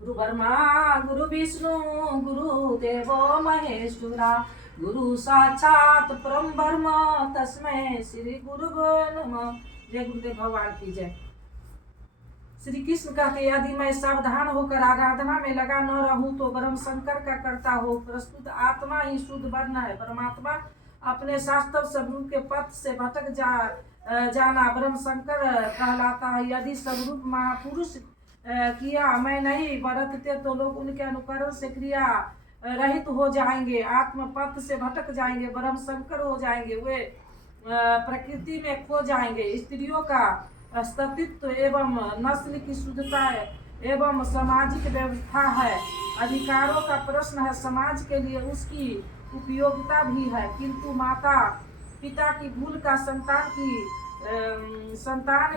गुरु ब्रह्मा गुरु विष्णु गुरु देवो महेश्वरा गुरु साक्षात परम ब्रह्म तस्मै श्री गुरु नमः। जय गुरुदेव भगवान की जय। श्री कृष्ण कहते यदि मैं सावधान होकर आराधना में लगा न रहूं तो ब्रह्म शंकर का करता हो। प्रस्तुत आत्मा ही शुद्ध वर्ण है। परमात्मा अपने शास्त्र स्वरूप के पथ से भटक जाना ब्रह्म शंकर कहलाता है। यदि स्वरूप महापुरुष किया मैं नहीं बरतते तो लोग उनके अनुकरण से क्रिया रहित हो जाएंगे, आत्म पथ से भटक जाएंगे, ब्रह्म शंकर हो जाएंगे, वे प्रकृति में खो जाएंगे। स्त्रियों का अस्तित्व एवं नस्ल की शुद्धता एवं सामाजिक व्यवस्था है। अधिकारों का प्रश्न है, समाज के लिए उसकी उपयोगिता भी है, किंतु माता पिता की भूल का संतान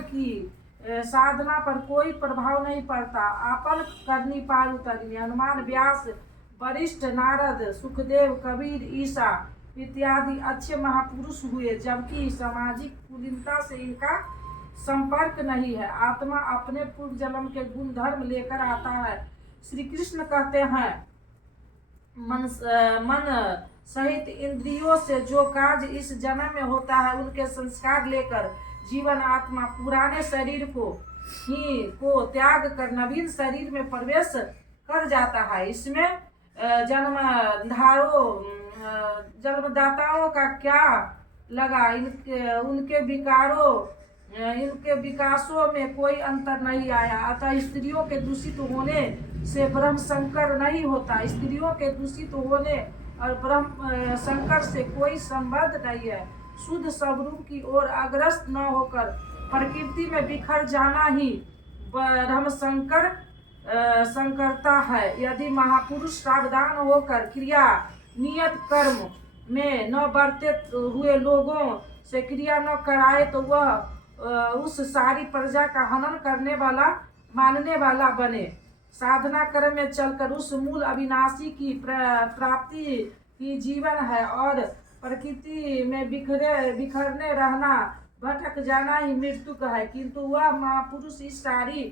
की साधना पर कोई प्रभाव नहीं पड़ता। आपन करनी पार उतरनी। हनुमान, व्यास, वरिष्ठ, नारद, सुखदेव, कबीर, ईसा इत्यादि अच्छे महापुरुष हुए, जबकि सामाजिक कुलीनता से इनका संपर्क नहीं है। आत्मा अपने पूर्व जन्म के गुण धर्म लेकर आता है। श्री कृष्ण कहते हैं मन सहित इंद्रियों से जो कार्य इस जन्म में होता है उनके संस्कार लेकर जीवन आत्मा पुराने शरीर को त्याग कर नवीन शरीर में प्रवेश कर जाता है। इसमें जन्मदाताओं का क्या लगा, इनके विकासों में कोई अंतर नहीं आया। अतः स्त्रियों के दूषित होने से ब्रह्म शंकर नहीं होता। स्त्रियों के दूषित होने और ब्रह्म शंकर से कोई संबंध नहीं है। शुद्ध स्वरूप की ओर अग्रसर न होकर प्रकृति में बिखर जाना ही ब्रह्म संकरता है। यदि महापुरुष सावधान होकर क्रिया नियत कर्म में न बढ़ते हुए लोगों से क्रिया न कराए तो वह उस सारी प्रजा का हनन मानने वाला बने। साधना कर्म में चलकर उस मूल अविनाशी की प्राप्ति की जीवन है और प्रकृति में बिखरने रहना, भटक जाना ही मृत्यु का है। किंतु वह महापुरुष इस सारी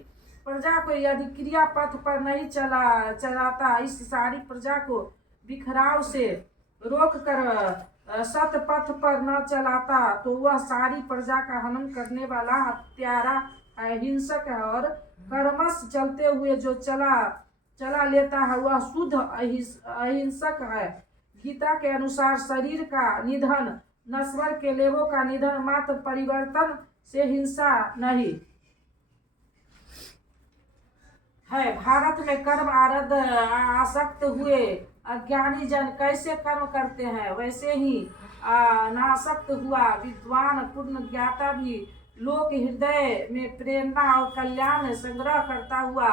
प्रजा को यदि क्रिया पथ पर नहीं चलाता, इस सारी प्रजा को बिखराव से रोक कर सत पथ पर न चलाता तो वह सारी प्रजा का हनन करने वाला हत्यारा है, हिंसक है और कर्मश चलते हुए जो चला लेता है वह शुद्ध अहिंसक है। गीता के अनुसार शरीर का निधन नश्वर के लेवों का निधन मात्र परिवर्तन से हिंसा नहीं है। भारत में कर्म आसक्त हुए अज्ञानी जन कैसे कर्म करते हैं वैसे ही अनासक्त हुआ विद्वान पूर्ण ज्ञाता भी लोक हृदय में प्रेरणा और कल्याण संग्रह करता हुआ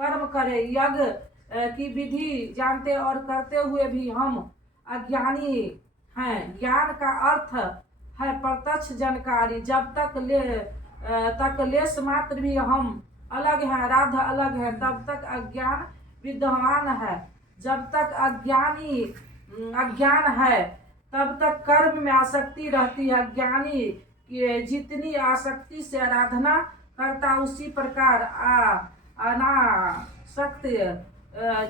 कर्म करे। यज्ञ की विधि जानते और करते हुए भी हम अज्ञानी हैं। ज्ञान का अर्थ है प्रत्यक्ष जानकारी। जब तक लेश मात्र भी हम अलग हैं, राधा अलग है, तब तक अज्ञान विद्यमान है। जब तक अज्ञान है तब तक कर्म में आसक्ति रहती है। अज्ञानी जितनी आसक्ति से आराधना करता उसी प्रकार अनासक्त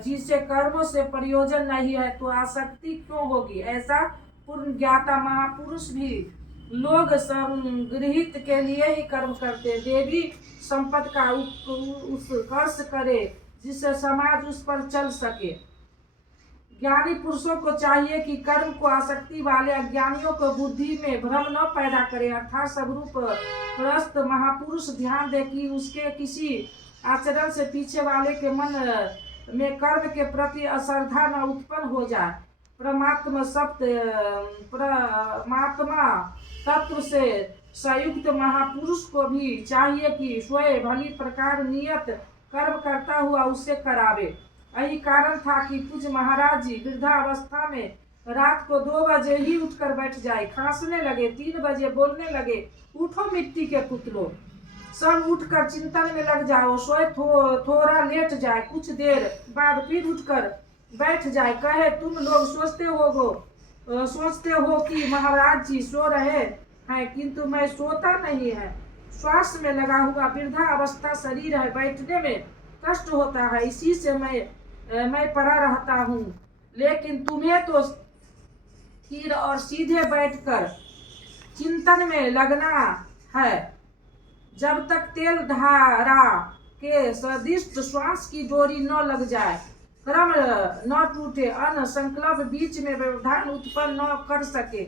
जिसे कर्मों से प्रयोजन नहीं है तो आसक्ति क्यों होगी। ऐसा पूर्ण ज्ञाता महापुरुष भी लोग संगृहित के लिए ही कर्म करते, देवी संपत्ति का उत्कर्ष करे जिससे समाज उस पर चल सके। ज्ञानी पुरुषों को चाहिए कि कर्म को आसक्ति वाले अज्ञानियों को बुद्धि में भ्रम न पैदा करे, अर्थात स्वरूप प्रस्त महापुरुष ध्यान दे कि उसके किसी आचरण से पीछे वाले के मन में कर्म के प्रति अश्रद्धा न उत्पन्न हो जाए। परमात्मा तत्व से संयुक्त महापुरुष को भी चाहिए कि स्वयं भली प्रकार नियत कर्म करता हुआ उससे करावे। यही कारण था कि पूज्य महाराज जी वृद्धावस्था में रात को 2 बजे ही उठकर बैठ जाए, खांसने लगे, 3 बजे बोलने लगे, उठो मिट्टी के पुतलो। सब उठकर चिंतन में लग जाओ, सोए थोड़ा लेट जाए, कुछ देर बाद फिर उठकर बैठ जाए, कहे तुम लोग सोचते हो कि महाराज जी सो रहे हैं, किंतु मैं सोता नहीं है, श्वास में लगा हुआ वृद्धा अवस्था शरीर है, बैठने में कष्ट होता है, इसी से मैं पड़ा रहता हूँ। लेकिन तुम्हें तो स्थिर और सीधे बैठकर चिंतन में लगना है। जब तक तेल धारा के सदिष्ट श्वास की डोरी न लग जाए, क्रम न टूटे, अन संकल्प बीच में व्यवधान उत्पन्न न कर सके,